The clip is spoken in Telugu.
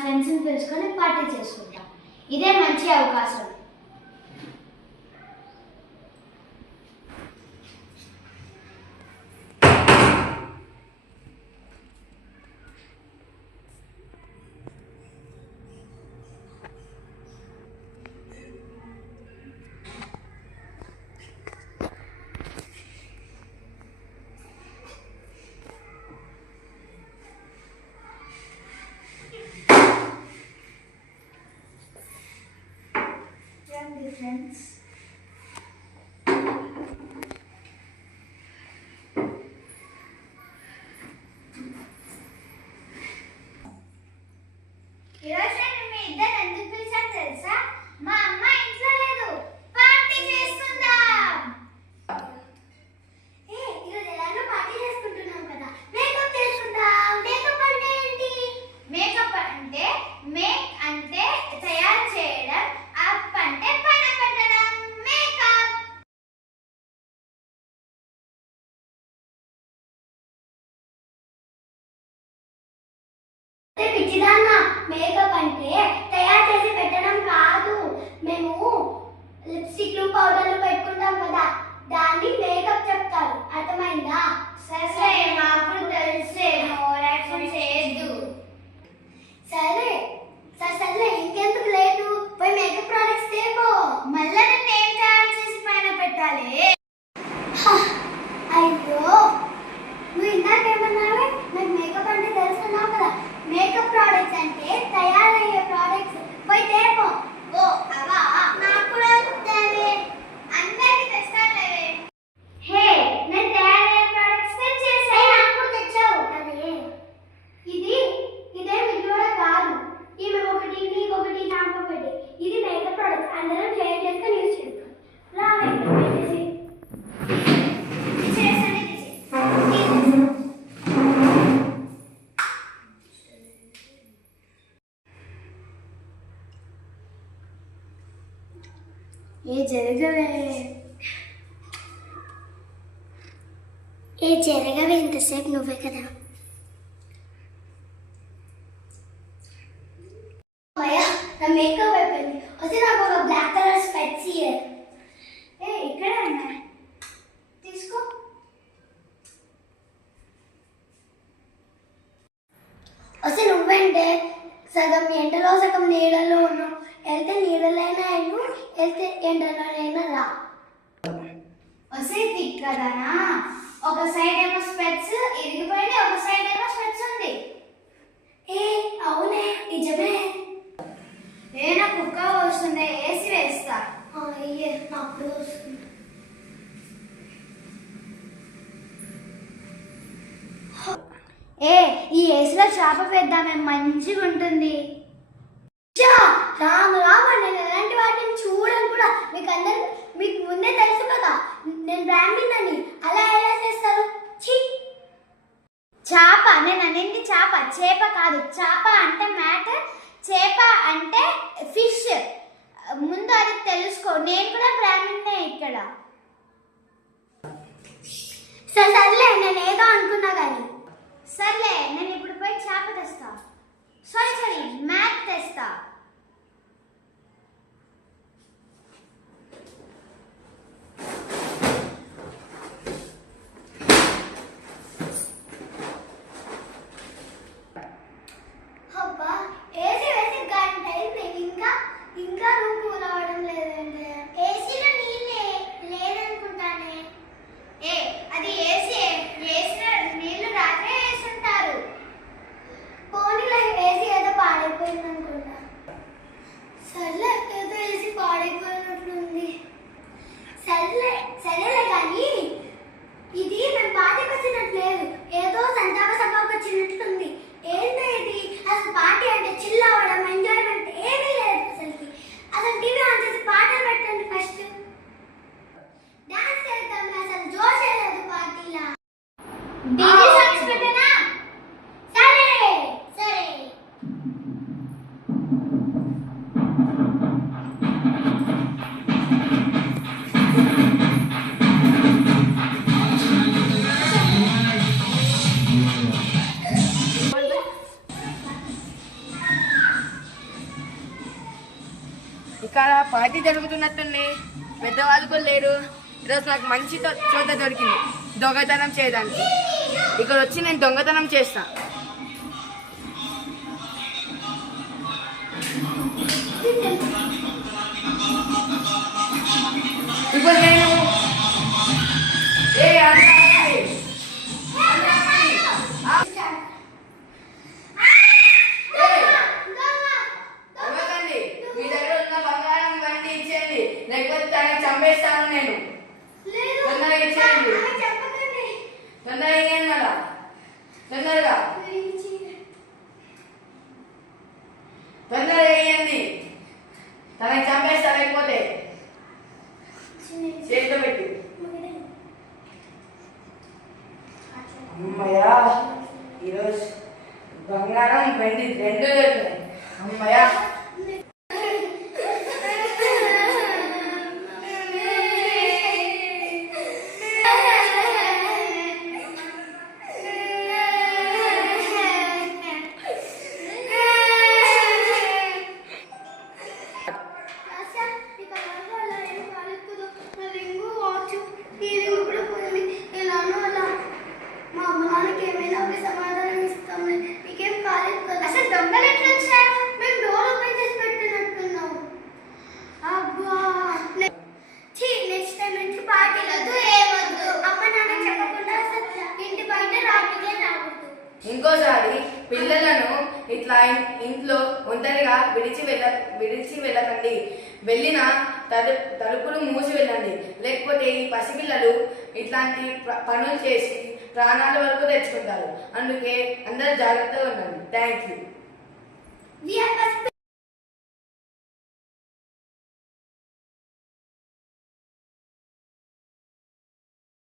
ఫ్రెండ్స్ని పిలుచుకొని పార్టీ చేసుకుంటాం. ఇదే మంచి అవకాశం. Friends. మేకప్ అంటే తయారు చేసి పెట్టడం కాదు. మేము లిప్స్టిక్లు పౌడర్లు పెట్టుకుంటాం కదా, దాన్ని మేకప్ చెప్తారు. అర్థమైందా? సరే, మాకు తెలిసే, చేయొద్దు. సరే సరే, ఇంకెందుకు లేటు, పోయి మేకప్ ప్రొడక్ట్స్ తేపో. మళ్ళీ నేను ఏం తయారు చేసి పైన పెట్టాలి? అయ్యో, నువ్వు ఇందాకేమన్నావే? నాకు మేకప్ అంటే తెలుసుకున్నావు కదా. మేకప్ ప్రొడక్ట్స్ అంటే తయారయ్యే ప్రొడక్ట్స్, పోయి తేపో. ఓ అవా, నాకు కూడా తేవే. అందరికి తెస్తానులేవే. హే, నేను తయారయ్యే ప్రొడక్ట్స్ తెచ్చేసా. నాకు కూడా తెచ్చావు. అదే ఇదే కూడా కాదు. ఇవి ఒకటి, నీకొకటి, నాకొకటి. ఇది మేకప్ ప్రొడక్ట్స్, అందరం షేర్ చేసుకొని యూజ్ చేస్తాం. రావే జరగవే ఇంతసేపు నువ్వే కదా. నా మేకప్ అయిపోయింది. వస్తే నాకు ఒక బ్లాక్ కలర్ స్పెట్స్ ఇక్కడ తీసుకో. వస్తే నువ్వేంటే సగం ఎండలో సగం నీళ్ళలో ఉన్నావు. వెళ్తే నీళ్ళైనా వెళ్ళు, వెళ్తే ఎండలోనైనా రా. వస్తే తిక్కదనా, ఒక సైడ్ ఏమో స్పెట్స్ ఇరిగిపోయింది, ఒక సైడ్ ఏమో స్పెట్స్ ఉంది. అవునే, నిజమే. నా కుక్క వస్తుంది, వేసి వేస్తా. అప్పుడు వస్తుంది. ఈ ఏసులో చేప వేద్దామే, మంచిగా ఉంటుంది. రాము రాము, నేను ఎలాంటి వాటిని చూడను కూడా. మీకు ముందే తెలుసు కదా నేను బ్రాహ్మణ్ అని. అలా ఎలా చేస్తారు? చేప, నేను అనేది చేప, చేప కాదు. చేప అంటే మ్యాటర్, చేప అంటే ఫిష్. ముందు అది తెలుసుకో. నేను కూడా బ్రాహ్మణ్నే ఇక్కడ. సర్లే, నేను ఏదో అనుకున్నా కానీ. సర్లే, నేను ఇప్పుడు పోయి చేప తెస్తా. సారీ, మ్యాట్ తెస్తా. ఇంకా రూమ్ కూల్ అవ్వడం లేదంటే ఏసీలో నీళ్ళే లేదనుకుంటానే. అది ఏసీలో నీళ్ళు రాత్రే వేసుంటారు. పోనీలో ఏసీ ఏదో పాడైపోయింది అనుకుంటా. ఇక్కడ పార్టీ జరుగుతున్నట్టుంది. పెద్దవాళ్ళు కూడా లేరు. ఈరోజు నాకు మంచి చోట దొరికింది దొంగతనం చేయడానికి. ఇక్కడ వచ్చి నేను దొంగతనం చేస్తా. ఇప్పుడు నేను మీ దగ్గర ఉన్న బంగారం వంటి ఇచ్చేయండి, లేకపోతే తనకి చంపేస్తాను నేను. తొందరగా ఇచ్చేయండి, తొందరగా ఇవ్వండి. మళ్ళా తొందరగా తొందరగా ఇవ్వండి, తనకి చంపేస్తా. లేకపోతే చేతిలో పెట్టి. అమ్మయ్యా, ఈరోజు బంగారం వెండి రెండు దొరికినాయి. అమ్మయ్యా. ఇంకోసారి పిల్లలను ఇట్లా ఇంట్లో ఒంటరిగా విడిచి వెళ్ళకండి. వెళ్ళిన తలుపులు మూసి వెళ్ళండి, లేకపోతే ఈ పసిపిల్లలు ఇట్లాంటి పనులు చేసి ప్రాణాల వరకు తెచ్చుకుంటారు. అందుకే అందరూ జాగ్రత్తగా ఉండండి. Thank you.